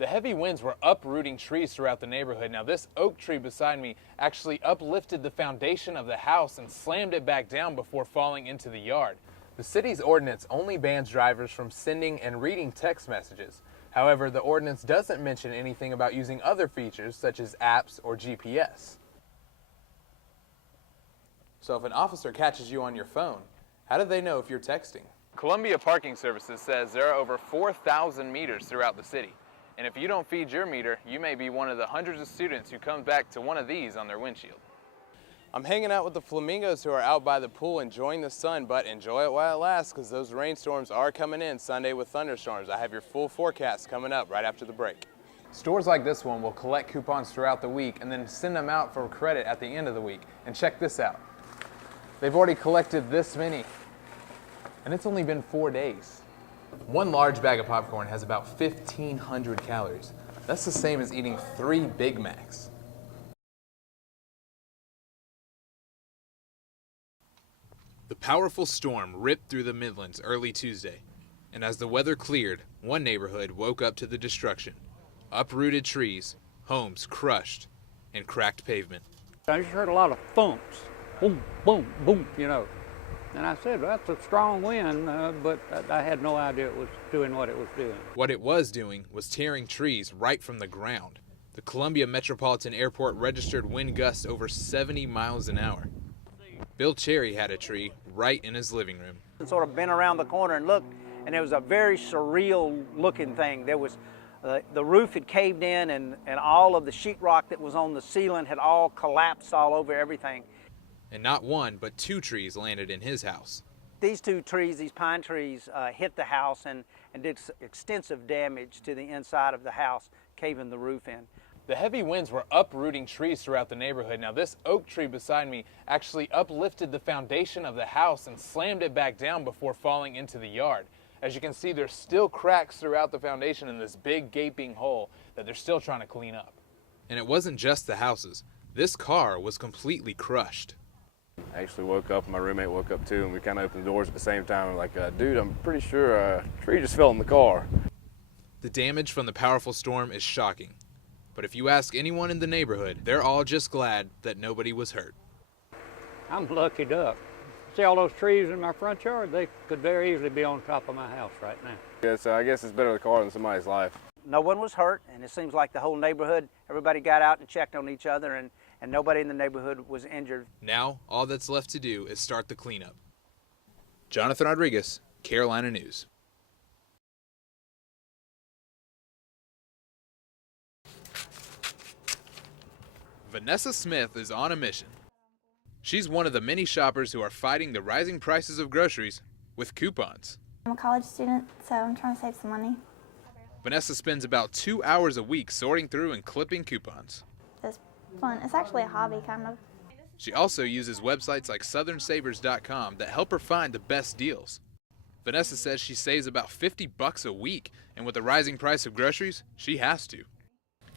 The heavy winds were uprooting trees throughout the neighborhood. Now, this oak tree beside me actually uplifted the foundation of the house and slammed it back down before falling into the yard. The city's ordinance only bans drivers from sending and reading text messages. However, the ordinance doesn't mention anything about using other features such as apps or GPS. So if an officer catches you on your phone, how do they know if you're texting? Columbia Parking Services says there are over 4,000 meters throughout the city. And if you don't feed your meter, you may be one of the hundreds of students who come back to one of these on their windshield. I'm hanging out with the flamingos who are out by the pool enjoying the sun, but enjoy it while it lasts because those rainstorms are coming in Sunday with thunderstorms. I have your full forecast coming up right after the break. Stores like this one will collect coupons throughout the week and then send them out for credit at the end of the week. And check this out. They've already collected this many, and it's only been 4 days. One large bag of popcorn has about 1,500 calories. That's the same as eating 3 Big Macs. The powerful storm ripped through the Midlands early Tuesday, and as the weather cleared, one neighborhood woke up to the destruction. Uprooted trees, homes crushed, and cracked pavement. I just heard a lot of thumps, boom, boom, boom, you know. And I said, well, that's a strong wind, but I had no idea it was doing what it was doing. What it was doing was tearing trees right from the ground. The Columbia Metropolitan Airport registered wind gusts over 70 miles an hour. Bill Cherry had a tree right in his living room. And sort of bent around the corner and looked, and it was a very surreal looking thing. There was, the roof had caved in, and all of the sheetrock that was on the ceiling had all collapsed all over everything. And not one, but 2 trees landed in his house. These 2 trees, these pine trees, hit the house and did extensive damage to the inside of the house, caving the roof in. The heavy winds were uprooting trees throughout the neighborhood. Now, this oak tree beside me actually uplifted the foundation of the house and slammed it back down before falling into the yard. As you can see, there's still cracks throughout the foundation in this big gaping hole that they're still trying to clean up. And it wasn't just the houses. This car was completely crushed. I actually woke up, and my roommate woke up too, and we kind of opened the doors at the same time. We're like, dude, I'm pretty sure a tree just fell in the car. The damage from the powerful storm is shocking. But if you ask anyone in the neighborhood, they're all just glad that nobody was hurt. I'm lucky duck. See all those trees in my front yard? They could very easily be on top of my house right now. Yeah, so I guess it's better the car than somebody's life. No one was hurt, and it seems like the whole neighborhood, everybody got out and checked on each other, and nobody in the neighborhood was injured. Now, all that's left to do is start the cleanup. Jonathan Rodriguez, Carolina News. Vanessa Smith is on a mission. She's one of the many shoppers who are fighting the rising prices of groceries with coupons. I'm a college student, so I'm trying to save some money. Vanessa spends about 2 hours a week sorting through and clipping coupons. It's fun. It's actually a hobby, kind of. She also uses websites like southernsavers.com that help her find the best deals. Vanessa says she saves about $50 a week, and with the rising price of groceries, she has to.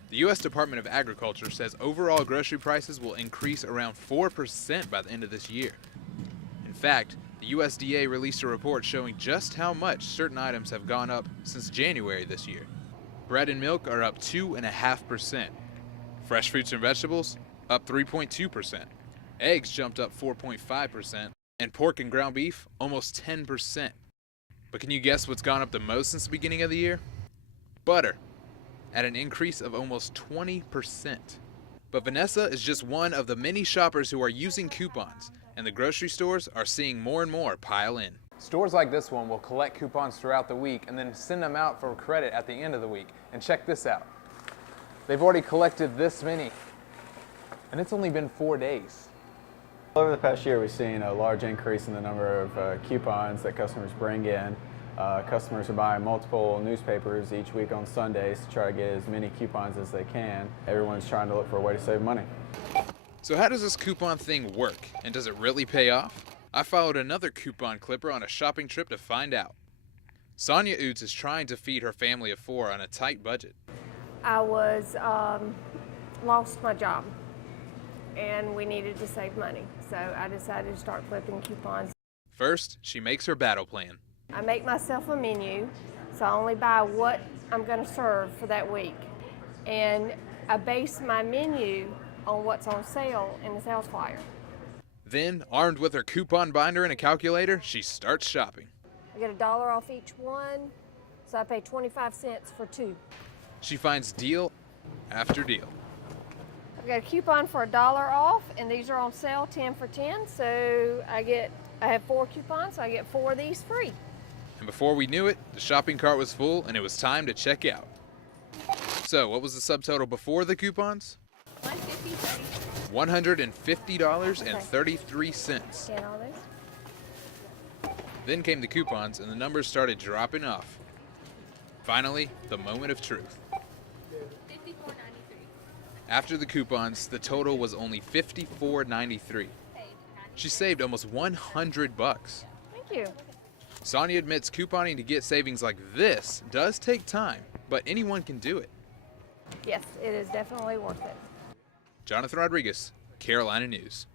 The U.S. Department of Agriculture says overall grocery prices will increase around 4% by the end of this year. In fact, the USDA released a report showing just how much certain items have gone up since January this year. Bread and milk are up 2.5%. Fresh fruits and vegetables, up 3.2%. Eggs jumped up 4.5%. And pork and ground beef, almost 10%. But can you guess what's gone up the most since the beginning of the year? Butter, at an increase of almost 20%. But Vanessa is just one of the many shoppers who are using coupons, and the grocery stores are seeing more and more pile in. Stores like this one will collect coupons throughout the week and then send them out for credit at the end of the week. And check this out. They've already collected this many, and it's only been 4 days. Over the past year, we've seen a large increase in the number of coupons that customers bring in. Customers are buying multiple newspapers each week on Sundays to try to get as many coupons as they can. Everyone's trying to look for a way to save money. So how does this coupon thing work, and does it really pay off? I followed another coupon clipper on a shopping trip to find out. Sonia Oots is trying to feed her family of 4 on a tight budget. I was lost my job, and we needed to save money, so I decided to start flipping coupons. First, she makes her battle plan. I make myself a menu So I only buy what I'm going to serve for that week. And I base my menu on what's on sale in the sales flyer. Then, armed with her coupon binder and a calculator, she starts shopping. I get $1 off each one, so I pay 25 cents for 2. She finds deal after deal. I've got a coupon for $1 off, and these are on sale 10 for 10. So I have 4 coupons, so I get 4 of these free. And before we knew it, the shopping cart was full and it was time to check out. So, what was the subtotal before the coupons? $150.33. Scan all those. Then came the coupons and the numbers started dropping off. Finally, the moment of truth. After the coupons, the total was only $54.93. She saved almost 100 bucks. Thank you. Sonia admits couponing to get savings like this does take time, but anyone can do it. Yes, it is definitely worth it. Jonathan Rodriguez, Carolina News.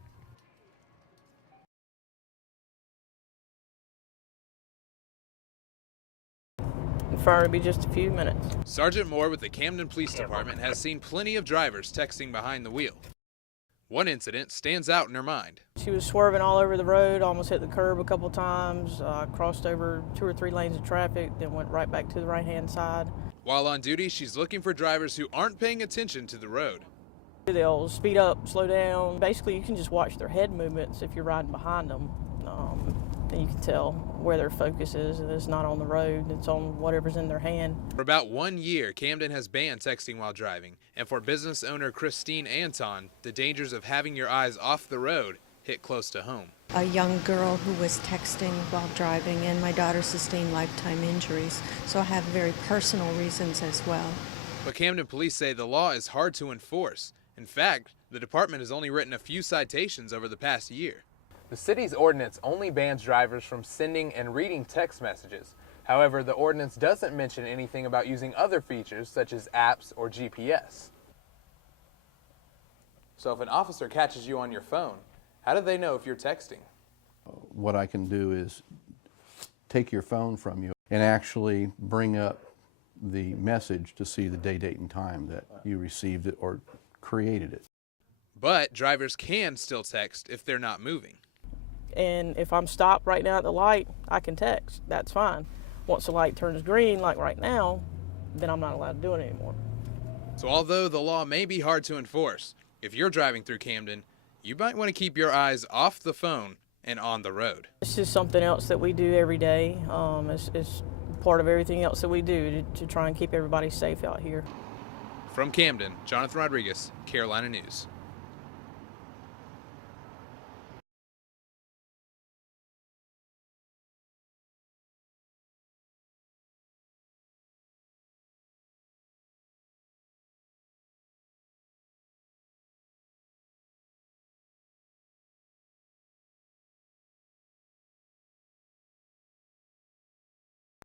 For to be just a few minutes. Sergeant Moore with the Camden Police Department has seen plenty of drivers texting behind the wheel. One incident stands out in her mind. She was swerving all over the road, almost hit the curb a couple times, crossed over 2 or 3 lanes of traffic, then went right back to the right-hand side. While on duty, she's looking for drivers who aren't paying attention to the road. They'll speed up, slow down. Basically, you can just watch their head movements if you're riding behind them. And you can tell where their focus is. It's not on the road, it's on whatever's in their hand. For about 1 year, Camden has banned texting while driving. And for business owner Christine Anton, the dangers of having your eyes off the road hit close to home. A young girl who was texting while driving, and my daughter sustained lifetime injuries. So I have very personal reasons as well. But Camden police say the law is hard to enforce. In fact, the department has only written a few citations over the past year. The city's ordinance only bans drivers from sending and reading text messages. However, the ordinance doesn't mention anything about using other features such as apps or GPS. So if an officer catches you on your phone, how do they know if you're texting? What I can do is take your phone from you and actually bring up the message to see the day, date, and time that you received it or created it. But drivers can still text if they're not moving. And if I'm stopped right now at the light, I can text. That's fine. Once the light turns green, like right now, then I'm not allowed to do it anymore. So although the law may be hard to enforce, if you're driving through Camden, you might want to keep your eyes off the phone and on the road. It's just something else that we do every day. It's part of everything else that we do to try and keep everybody safe out here. From Camden, Jonathan Rodriguez, Carolina News.